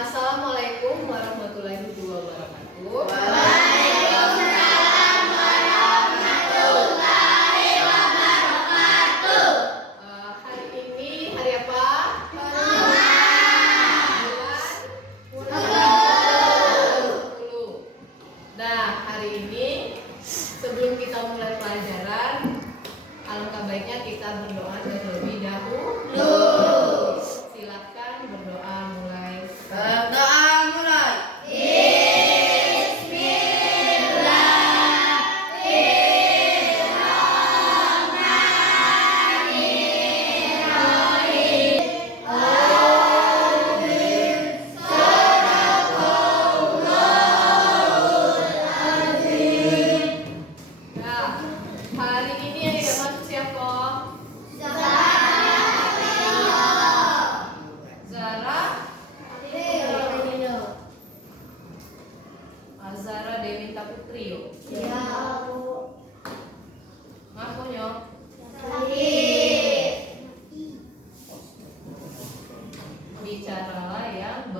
Assalamualaikum warahmatullahi wabarakatuh. Waalaikumsalam warahmatullahi wabarakatuh. Hari ini hari apa? Bulan 10. Nah, hari ini sebelum kita mulai pelajaran, alangkah baiknya kita berdoa terlebih dahulu. Silakan berdoa mulai. Nah, hari ini yang tidak masuk siapa? Zara, Azara Dewinta Putri. Ngakunya bicaralah yang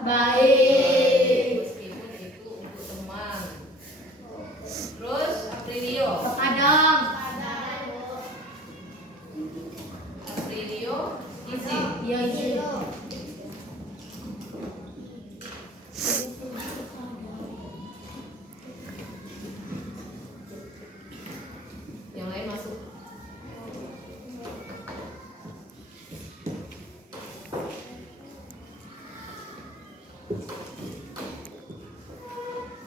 Baik. meskipun itu untuk teman. Terus Aprilio, izin. Yang lain masuk.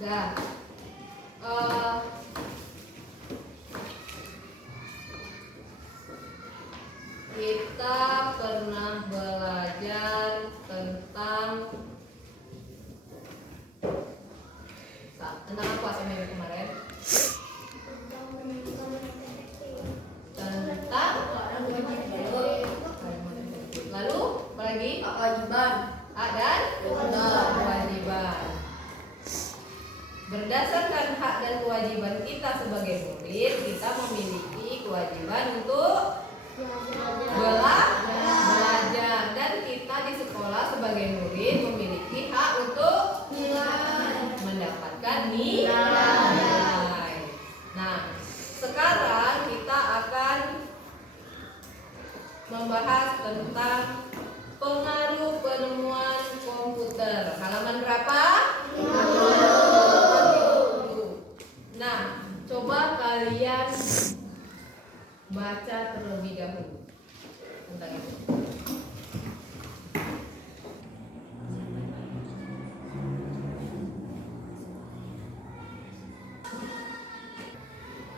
Dah. Kita pernah belajar tentang apa seminggu kemarin? Tentang lalu apa lagi? Kewajiban. Hak dan kewajiban. Berdasarkan hak dan kewajiban kita sebagai murid, kita memiliki kewajiban untuk belajar, dan kita di sekolah sebagai murid memiliki hak untuk mendapatkan nilai. Nah, sekarang kita akan membahas tentang pengaruh penemuan komputer. Halaman berapa? 50. Nah, coba kalian baca terlebih dahulu tentang itu.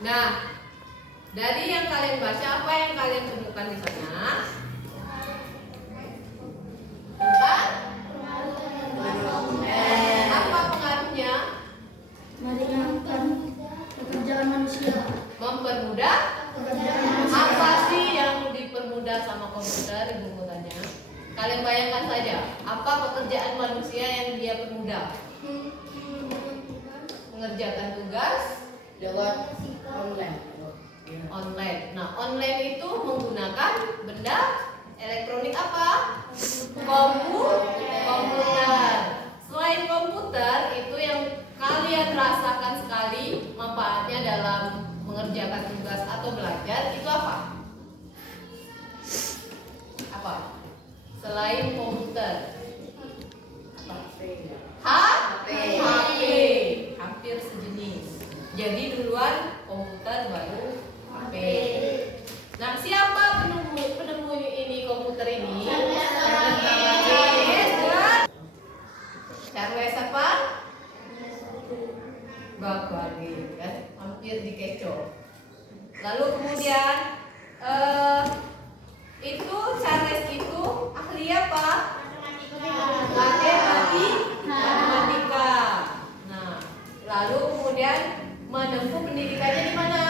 Nah, dari yang kalian baca, apa yang kalian temukan di sana? Tentang apa pengaruhnya? Meringankan pekerjaan manusia. Mempermudah. Pekerjaan Apa sih yang dipermudah sama komputer, Ibu mau tanya? Kalian bayangkan saja, apa pekerjaan manusia yang dia permudah? Mengerjakan tugas lewat online. Nah, online itu menggunakan benda elektronik apa? Komputer. Selain komputer, itu yang kalian rasakan sekali manfaatnya dalam mengerjakan tugas atau belajar, itu apa? Apa? Selain komputer. HP. Hampir sejenis. Jadi duluan komputer, baru HP. Nah, siapa penemu ini komputer ini? Charles apa? Babbage, kan? Hampir dikecoh. Lalu kemudian itu Charles itu ahli apa? Matematika. Nah, lalu kemudian menempuh pendidikannya di mana?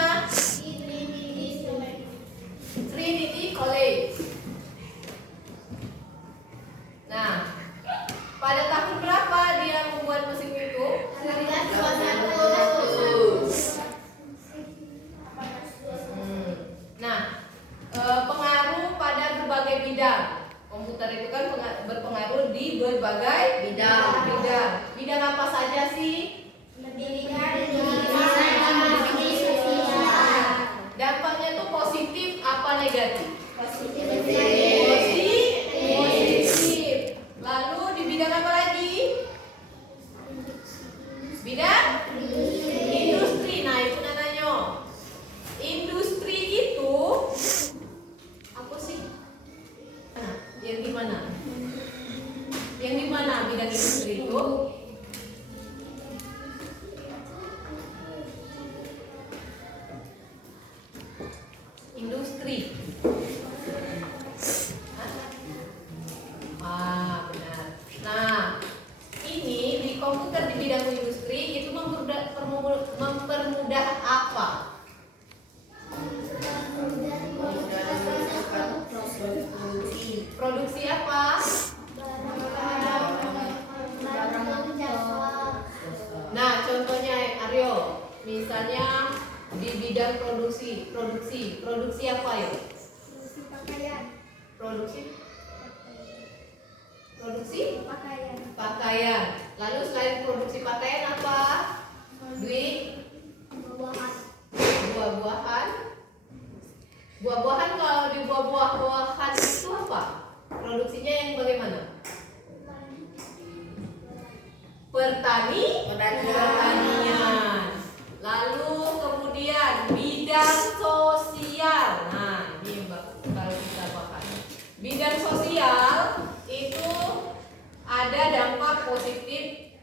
Trinity College. Nah, pada tahun berapa dia membuat mesin itu? 1921. berbagai Bidang. Bidang apa saja sih? Dampaknya tuh positif apa negatif? Positif. Lalu di bidang apa lagi? Bidang industri. Nah, itu namanya. Industri itu apa sih? Nah, yang di mana? Yang di mana bidang industri itu? Industri. Benar. Nah, ini di komputer di bidang industri itu mempermudah apa? Produksi apa? Nah, contohnya Aryo, misalnya di bidang produksi apa ya? Produksi pakaian. Lalu selain produksi pakaian apa? Buah-buahan. Buah-buahan, kalau di buah-buahan itu apa? Produksinya yang bagaimana? Pertanian. Lalu kemudian bidang sosial. Nah, ini kalau kita bahas bidang sosial itu ada dampak positif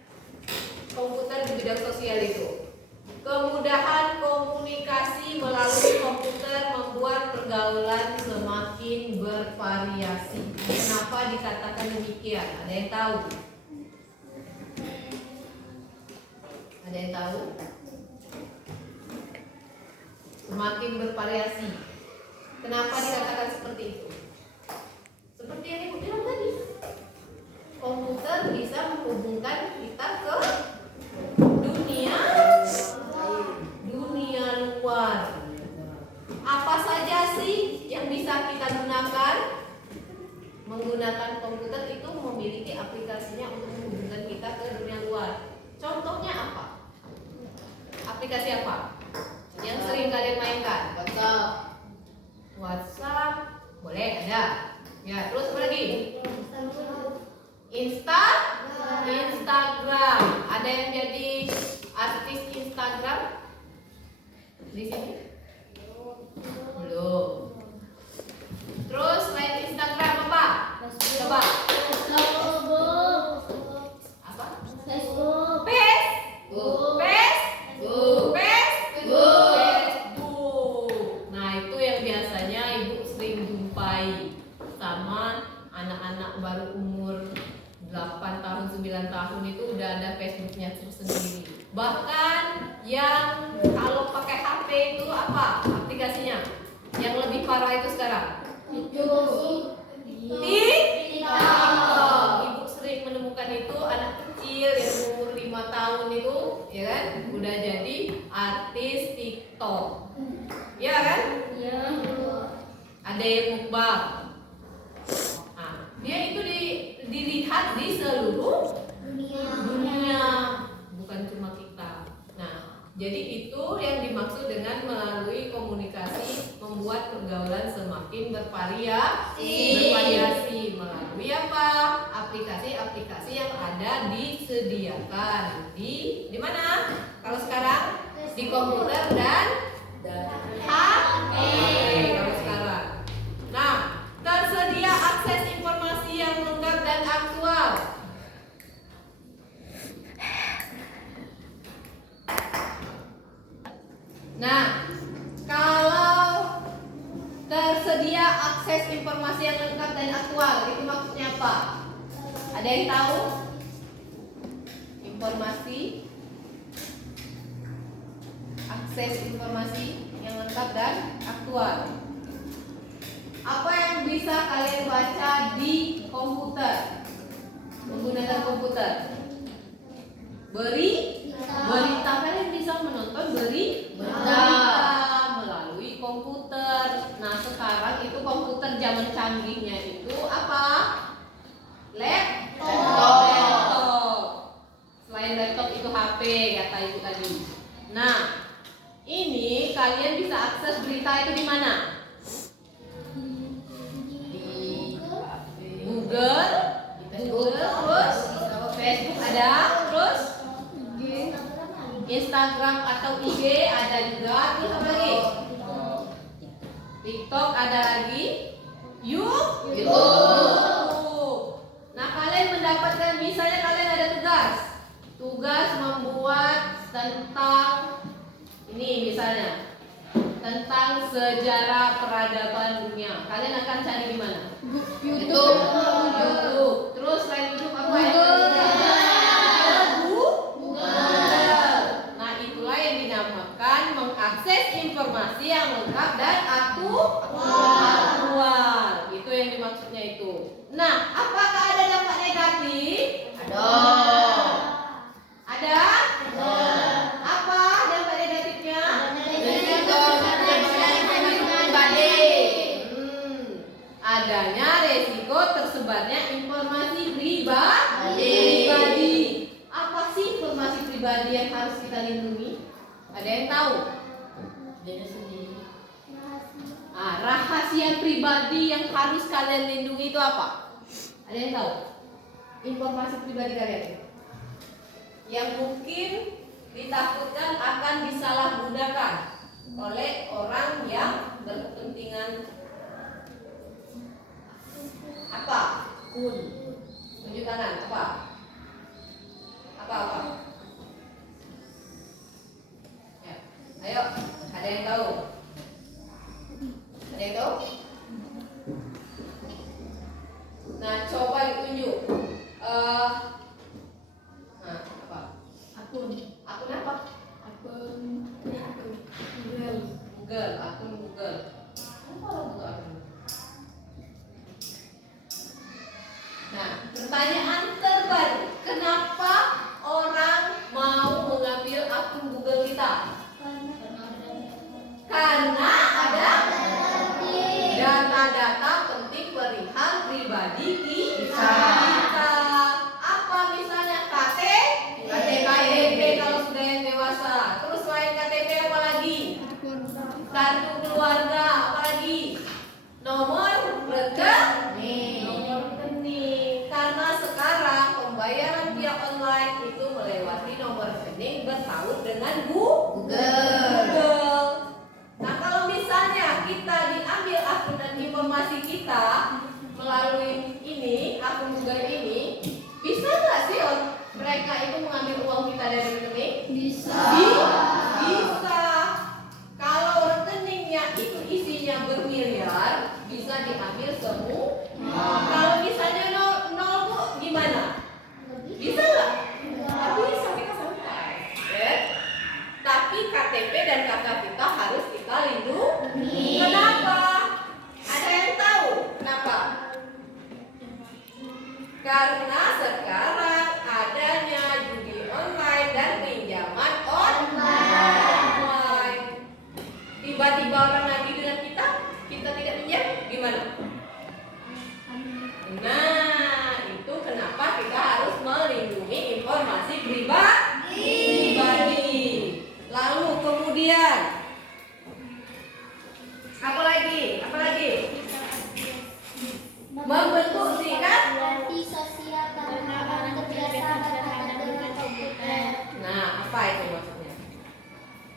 komputer di bidang sosial itu. Kemudahan komunikasi melalui komputer membuat pergaulan semakin bervariasi. Kenapa dikatakan demikian? Ada yang tahu? Ada yang tahu? Semakin bervariasi. Kenapa dikatakan seperti itu? Seperti yang Ibu bilang tadi, komputer bisa menghubungkan kita ke dunia luar. Apa saja sih yang bisa kita gunakan? Menggunakan komputer itu memiliki aplikasinya untuk menghubungkan kita ke dunia luar. Contohnya apa? Aplikasi apa yang sering kalian mainkan? WhatsApp, boleh ada. Ya, terus apa lagi? Instagram. Ada yang jadi artis Instagram di sini? Belum. Terus selain Instagram apa? Coba. Apa? Facebook. Nah, itu yang biasanya Ibu sering jumpai sama anak-anak baru umur 8 tahun, 9 tahun itu udah ada Facebooknya sendiri. Bahkan yang kalau pakai HP itu apa aplikasinya? Yang lebih parah itu sekarang? TikTok. Ibu sering menemukan itu anak kecil yang umur 5 tahun itu, ya kan, udah jadi artis TikTok. Ya kan? Iya. Ada yang mukbang. Nah, dia itu dilihat di seluruh dunia, bukan cuma kita. Nah, jadi itu yang dimaksud dengan melalui komunikasi membuat pergaulan semakin bervariasi melalui apa? Aplikasi-aplikasi yang ada disediakan di mana? Kalau sekarang di komputer dan HP. Kalau sekarang. Nah, tersedia akses informasi yang lengkap dan aktual. Nah, kalau tersedia akses informasi yang lengkap dan aktual, itu maksudnya apa? Ada yang tahu? Akses informasi yang lengkap dan aktual. Apa yang bisa kalian baca di komputer? Menggunakan komputer. Berita. Kalian bisa menonton berita melalui komputer. Nah, sekarang itu komputer zaman canggihnya itu apa? Laptop. Facebook ada, terus Instagram atau IG ada juga, terus apa lagi? TikTok ada lagi, YouTube. Nah, kalian mendapatkan, misalnya kalian ada tugas membuat tentang ini misalnya tentang sejarah peradaban dunia. Kalian akan cari di mana? YouTube. YouTube. Terus selain YouTube apa yang Google. Nah, itulah yang dinamakan mengakses informasi yang lengkap dan aktual. Itu yang dimaksudnya itu. Nah, apakah ada dampak negatif? Ada? Apa dampak negatifnya? Adanya resiko tersebarnya informasi pribadi. Apa sih informasi pribadi yang harus kita lindungi? Ada yang tahu? Rahasia pribadi yang harus kalian lindungi itu apa? Ada yang tahu? Informasi pribadi kalian yang mungkin ditakutkan akan disalahgunakan oleh orang yang berkepentingan apa? Tunjuk tangan. Apa? Ya. Ayo, ada yang tahu? Ada yang tahu? Nah, coba ditunjuk. Apa? Akun apa? Google. Akun Google. Apa lo butuh akun? Nah, pertanyaan terbaru, kenapa orang mau mengambil akun Google kita? Karena ada data-data penting perihal pribadi kita. Apa misalnya KTP kalau sudah yang dewasa. Terus selain KTP apa lagi? Kartu keluarga, apa lagi? Nomor rekening. Karena sekarang pembayaran via online itu melewati nomor rekening bertaut dengan Google. Nah, kalau misalnya kita diambil akun dan informasi kita melalui ini, akun Google ini, bisa nggak sih mereka itu mengambil uang kita dari rekening? Bisa. Bisa. Kalau rekeningnya itu isinya bermiliar, bisa diambil semua. Kalau misalnya nol Bu, gimana? Bisa nggak? Nggak bisa, kita santai. Tapi KTP dan KK kita harus kita lindungi. Kenapa? Ada yang tahu kenapa? Karena sekarang adanya judi online dan pinjaman online. Tiba-tiba orang lagi dengan kita tidak pinjam, gimana? Nah, itu kenapa kita harus melindungi informasi pribadi. Lalu kemudian apa lagi? Membentuk sikap. Sosial karena terbiasa dengan komputer. Nah, apa itu maksudnya?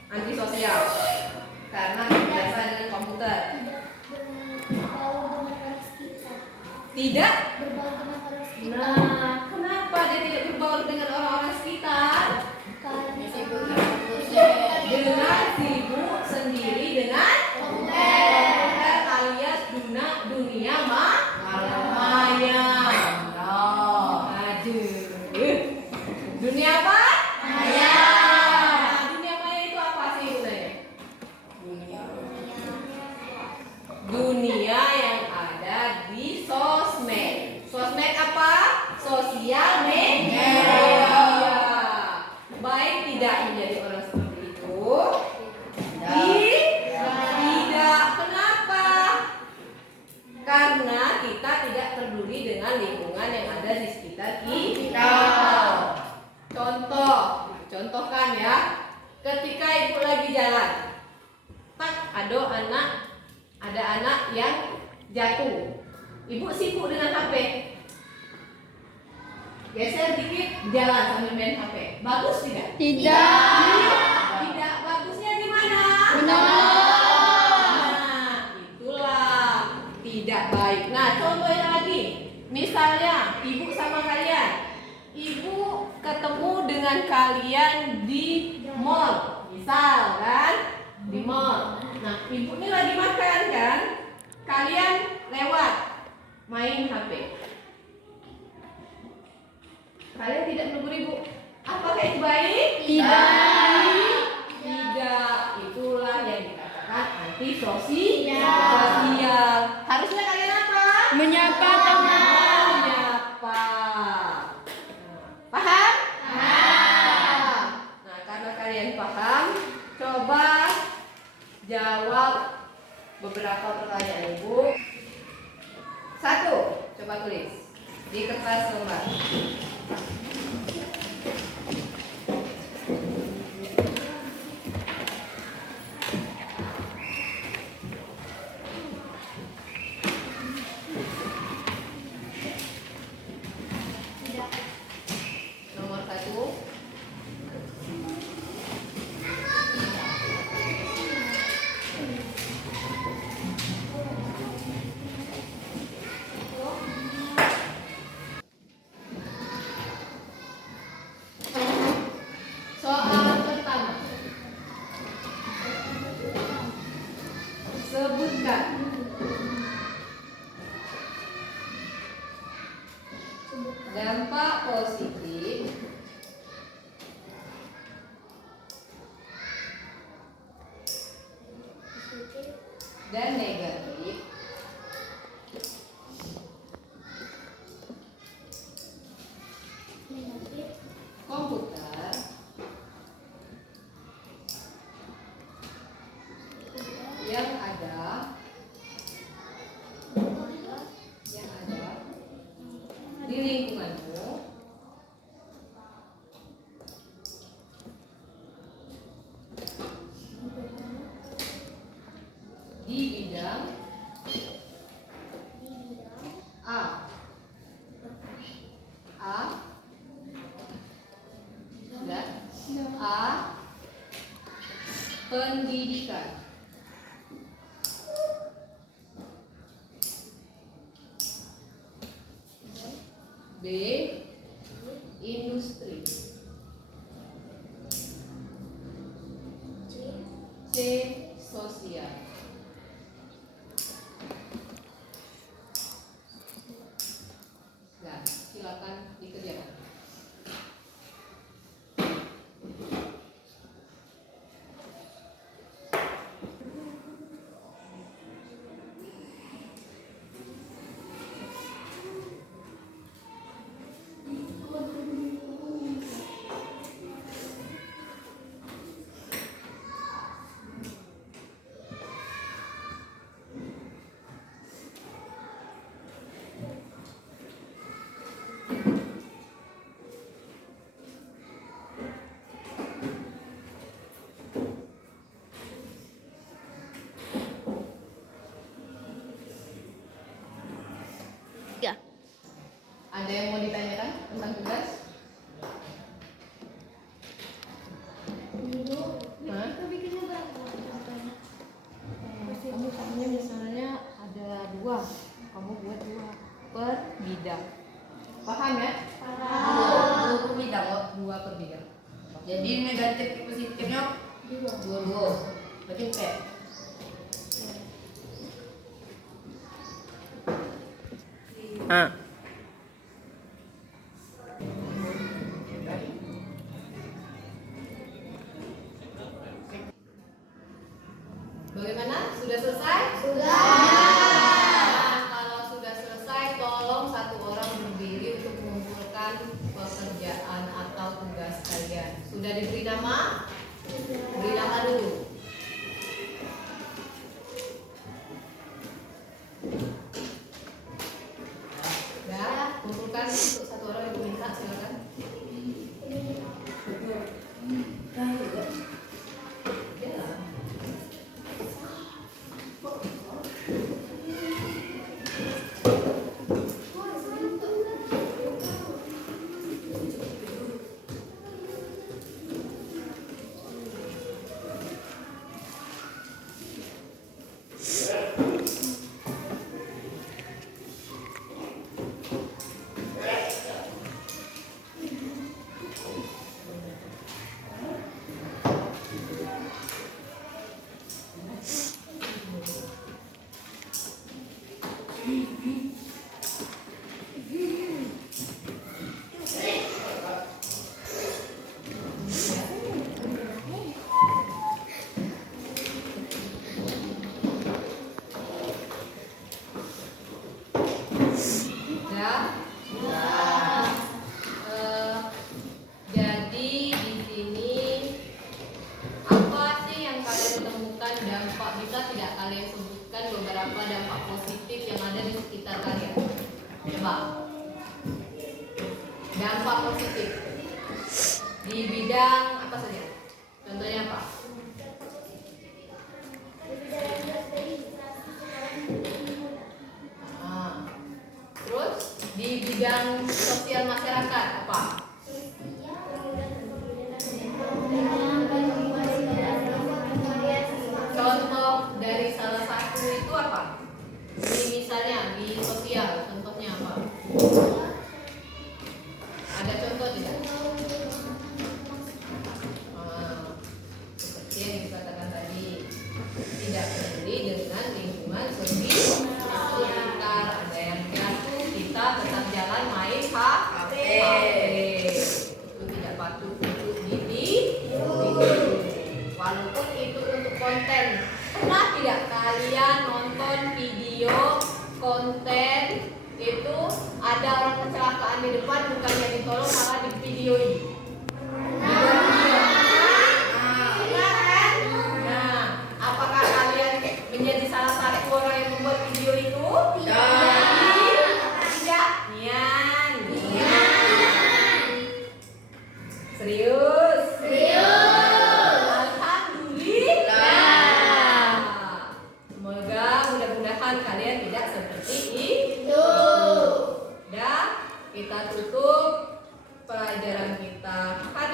Antisosial karena terbiasa dengan komputer. Berbau dengan orang sekitar. Tidak? Berbau dengan orang sekitar. Nah, kenapa dia tidak berbaur dengan orang-orang sekitar? Karena Dengan sibuk sendiri dengan komputer alias dunia maya. Dunia apa? Maya. Dunia maya itu apa sih sebenarnya? Dunia yang ada di sosmed. Sosmed apa? Sosial media. Baik tidak menjadi orang seperti itu? Tidak. Kenapa? Karena kita tidak peduli dengan lingkungan yang ada di sekitar kita. Contohkan ya. Ketika ibu lagi jalan, ada anak yang jatuh. Ibu sibuk dengan HP. Geser dikit, jalan sambil main HP. Bagus tidak? Tidak. Bagusnya di mana? Nah, itulah tidak baik. Nah, contohnya lagi. Misalnya, ibu sama kalian. Ibu ketemu dengan kalian di mall. Misal kan? Di mall. Nah, ibu ini lagi makan kan? Kalian lewat main HP. Kalian tidak menegur ibu. Apakah itu baik? Tidak. Itulah yang dikatakan antisosial. Harusnya kalian apa? Menyapa teman. Menyapa. Paham? Nah, karena kalian paham, coba jawab beberapa pertanyaan ibu. 1, coba tulis di kertas lembar. Nomor 1. Soal pertama. Sebutkan dampak positif dan negatif komputer yang ada di lingkunganmu di bidang A sudah A pendidikan, B industri, C sosial. Nah, silakan dikerjakan. Ada yang mau ditanyakan tentang tugas? Hah? Kamu soalnya misalnya ada 2, kamu buat 2 per bidang. Paham ya? Dua per bidang kok. 2 per bidang. Jadi negatif positifnya 2. Berarti P. Bagaimana? Sudah selesai? Nah, kalau sudah selesai, tolong satu orang berdiri untuk mengumpulkan pekerjaan atau tugas kalian. Sudah diberi nama? Beri nama dulu. Ya, kumpulkan untuk satu orang yang minta, silakan. apa? Dampak positif di bidang apa saja? Contohnya apa? Nah, terus di bidang sosial masyarakat apa? Contoh dari salah satu itu apa? Misalnya di sosial, contohnya apa? Ada contoh tidak? Seperti yang dikatakan tadi, tidak peduli dengan lingkungan sekitar. Ada yang jatuh, kita tetap jalan main HP. Itu tidak patut untuk walaupun itu untuk konten. Pernah tidak kalian nonton video konten itu ada orang kecelakaan di depan, bukannya ditolong malah di videoin? Nah, apakah kalian menjadi salah satu orang yang membuat video itu? Tidak. Nian. Serius? Alhamdulillah. Semoga mudah-mudahan kalian tidak seperti itu. Dan kita tutup pelajaran kita hari